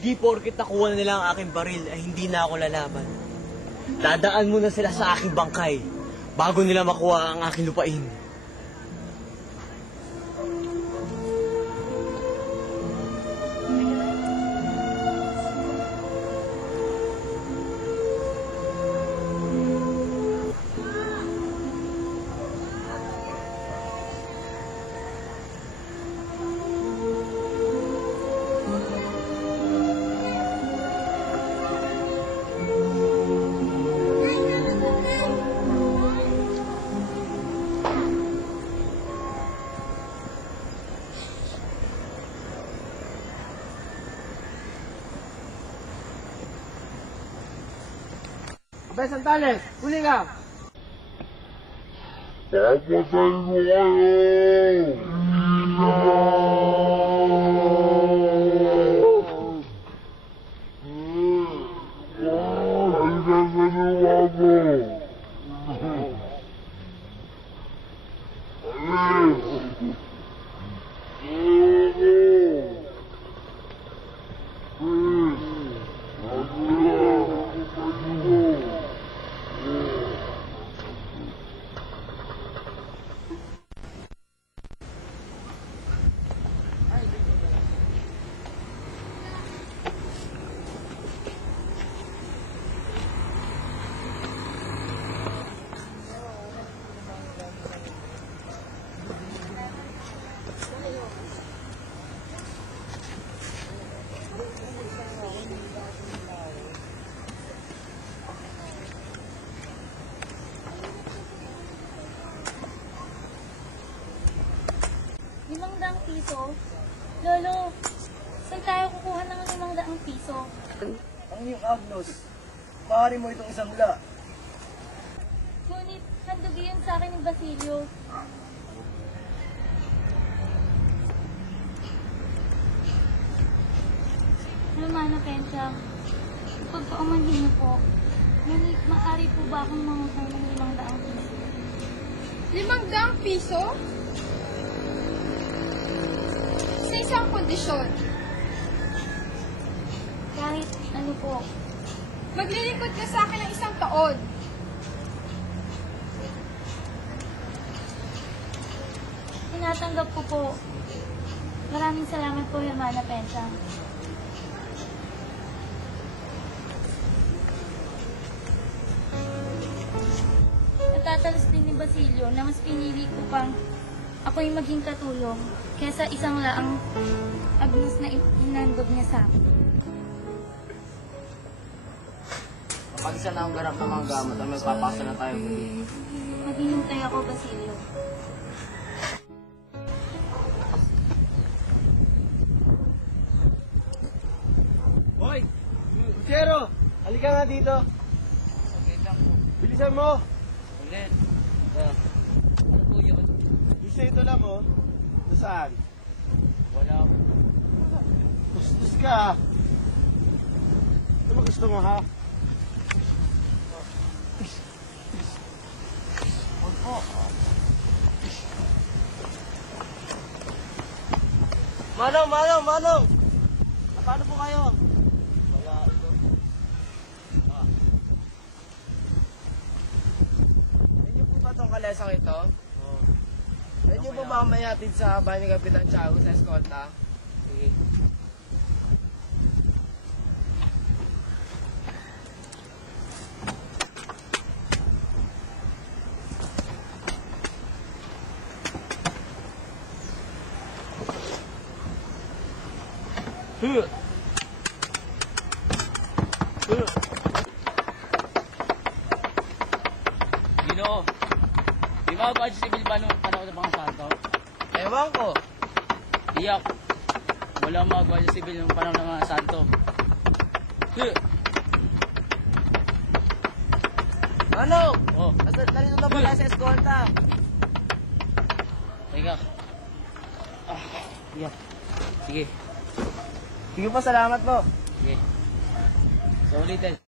Di porket nakuha na nila ang aking baril ay hindi na ako lalaban. Dadaan muna sila sa aking bangkay bago nila makuha ang aking lupain. Abay, Santales! Huli ka! Papatay ko kayo! Halikan sa luwa mo! ₱5? Lolo, saan tayo kukuha ng ₱500? Ang iyong Agnos, maaari mo itong isangla. Ngunit, handog yun sa akin ni Basilio. Romana Pensa, pagpaumanhin niyo po, ngunit maaari po ba akong mangutang ng ₱500? ₱500? Sa isang kondisyon, Kahit ano po. maglilingkod ka sa akin ng 1 taon. Tinatanggap ko po. Maraming salamat po, Romana Pensa. Natatalas din ni Basilio na mas pinili ko pang ako'y maging katulong kesa isang laang Agnos na inandog niya sa akin. Kapag isa na ang ganap ng mga gamot, ay magpapasa na tayo muli. Maghihintay ako, Basilio. Hoy! Gutierrez! Halika nga dito. Saglit lang po. Bilisan mo! Ulit. Ano po yun? Isa ito lang, oh. Saan? Wala po. Bustos ka. Ano mo gusto mo, ha? Huwag po. Manong! Paano po kayo? Wala ito. Inyo po ba itong kalesang ito? Oh. Inyo po ba mayatid sa bahay ni Kapitan Tiago sa eskolta? Sige. Ginoo, di ba ba si Sibil ba nung panahon sa mga santo? Ewan ko. Iyak. Wala magawa sa Sibil nung panahon ng mga santo. Manong! Oh, Narito na pala sa eskolta. teka. Iyak. Sige, Sige po, salamat po. sige. So ulitin.